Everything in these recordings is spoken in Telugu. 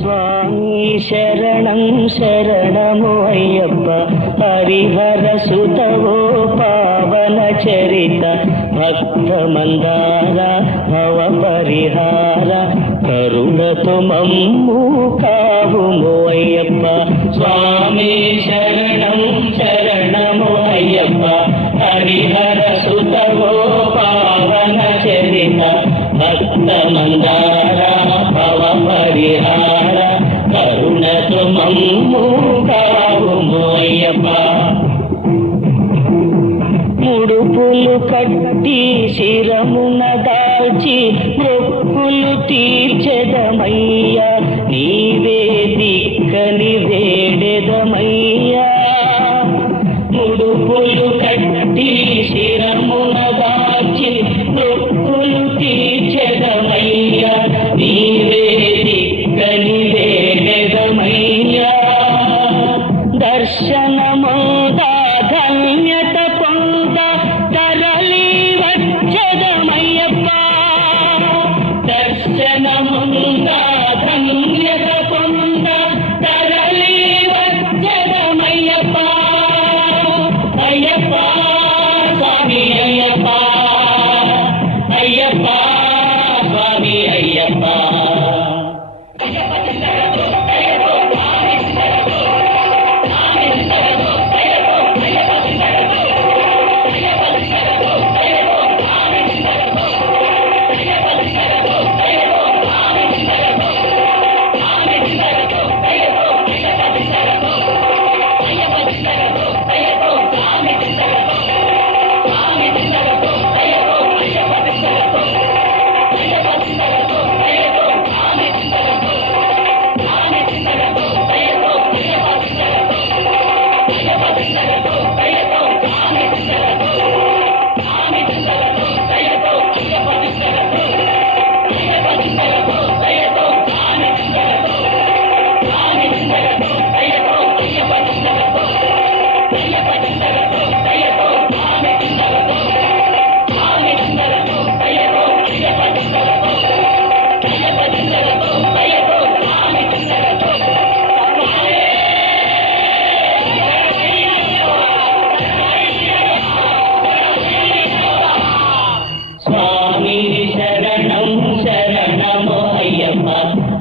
స్వామి శరణం శరణము అయ్యప్ప హరిహర సుతవో పావన చరిత భక్త మందార భవ పరిహార కరుణతో మమ్ము కావుము అయ్యప్ప. స్వామి శరణం శరణము అయ్యప్ప హరిహర సుతవో పావన చరిత భక్త మందార భవ పరిహార కరుణతో మమ్ము కావుము అయ్యప్ప. ముడుపులు కట్టి శిరమున దాల్చి మొక్కులు తీర్చెదమయ్యా నీవే దిక్కని వేడెదమయ్యా. ముడుపులు కట్టి శిరమున దాల్చి మొక్కులు తీర్చెదమయ్యా నీవే దిక్కని వేడెదమయ్యా. దర్శనముదా ధన్యత పొంద తరలి వచ్చదమయ్యప్ప. దర్శనముందా ధన్యత పొంద తరలి వచ్చదమయ్యప్ప. అయ్యప్ప స్వామి అయ్యప్ప అయ్యప్ప స్వామి అయ్యప్ప.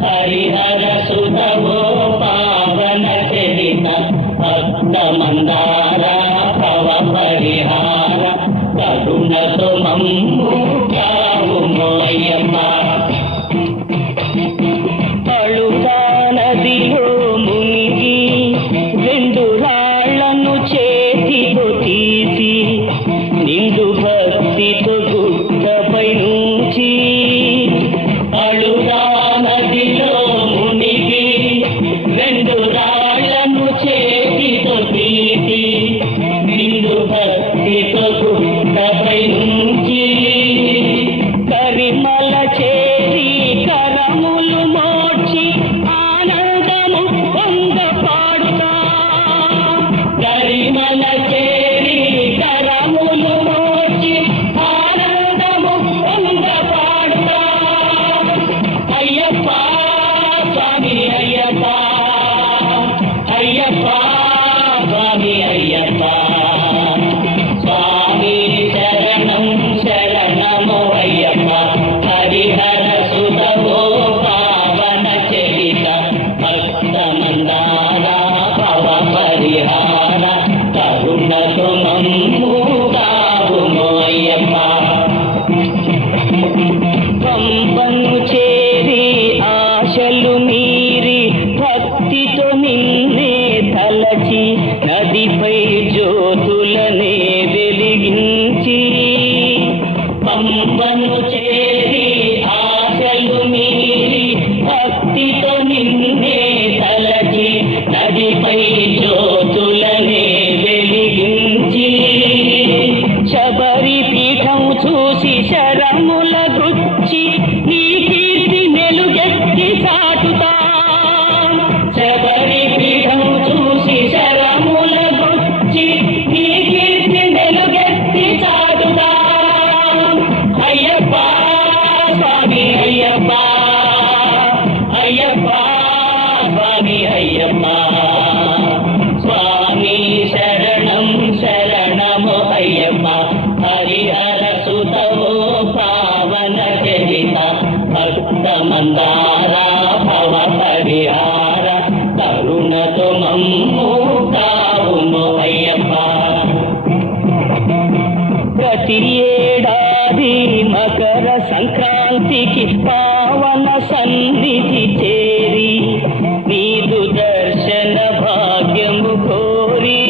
హరిహర సుతవో పావన చరిత భక్త మందార భవ పరిహార కరుణతో మమ్ము కావుము అయ్యప్ప. అళుగా నదిలో మునిగి రెండు రాళ్లను చేతితో తీసి నిండు భక్తితో గుట్టపై నుంచి అళుగా నదిలో మునిగి రెండు రాళ్లను చేతితో తీసి నిండు భక్తితో గుట్టపై నుంచి కరిమల చేరి కరములు మోడ్చి ఆనందము పొంద పాడుతా. కరిమల చేరి కరములు మోడ్చి ఆనందము పొంద పాడుతా. అయ్యప్ప స్వామి అయ్యప్ప అయ్యప్ప స్వామి అయ్యప్ప. స్వామి శరణం శరణము అయ్యప్ప హరిహర సుతవో పావన చరిత భక్త మందార భవ పరిహార కరుణతో మమ్ము కావుము అయ్యప్ప. పంపను చేరి ఆశలు మీరి భక్తితో నిన్నే తలచి నదిపై జ్యోతులనే వెలిగించి. పంపను చేరి ఆశలు మీరి భక్తితో నిన్నే తలచి నదిపై జ్యోతులనే వెలిగించి. శబరి పీఠం చూసి శరముల గుచ్చి నీ కీర్తి మెలుగెత్తి సాటుతా. శబరి పీఠం చూసి శరముల గుచ్చి నీ కీర్తి మెలుగెత్తి సాటుతా. అయ్యప్ప మందార భవ పరిహార కరుణతో మమ్ము కావుము అయ్యప్ప. ప్రతి ఏడాది మకర సంక్రాంతికి పావన సన్నిధి చేరి నీదు దర్శన భాగ్యము కోరి,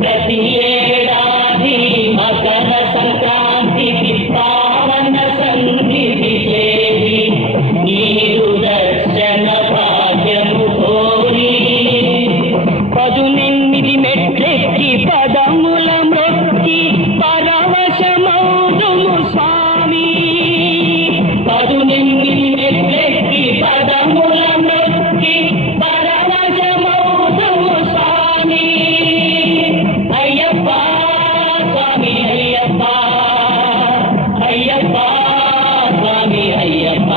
ప్రతి ఏడాది మకర సంక్రాంతికి పావన సన్నిధి చేరి నీదు దర్శన భాగ్యము కోరి, 18 మెట్లెక్కి పదముల మ్రొక్కి పరవశమౌదుము స్వామి. 18 మెట్లెక్కి పదముల మ్రొక్కి పరవశమౌదుము స్వామి. అయ్యప్ప స్వామి అయ్యప్ప, అయ్యప్ప స్వామి అయ్యప్ప.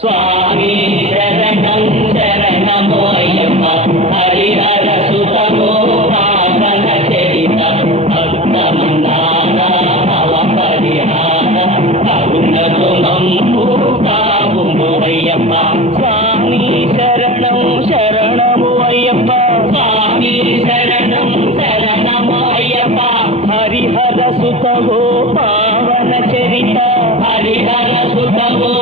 స్వామి శరణం శరణము అయ్యప్ప, హరిహర సుతమో పావన చరిత భక్త మందార భవ పరిహార కరుణతో మమ్ము కావుము అయ్యప్ప. స్వామి శరణం శరణము అయ్యప్ప, స్వామి శరణం శరణము అయ్యప్ప. హరిహర సుతమో పావన చరిత, హరిహర సుతమో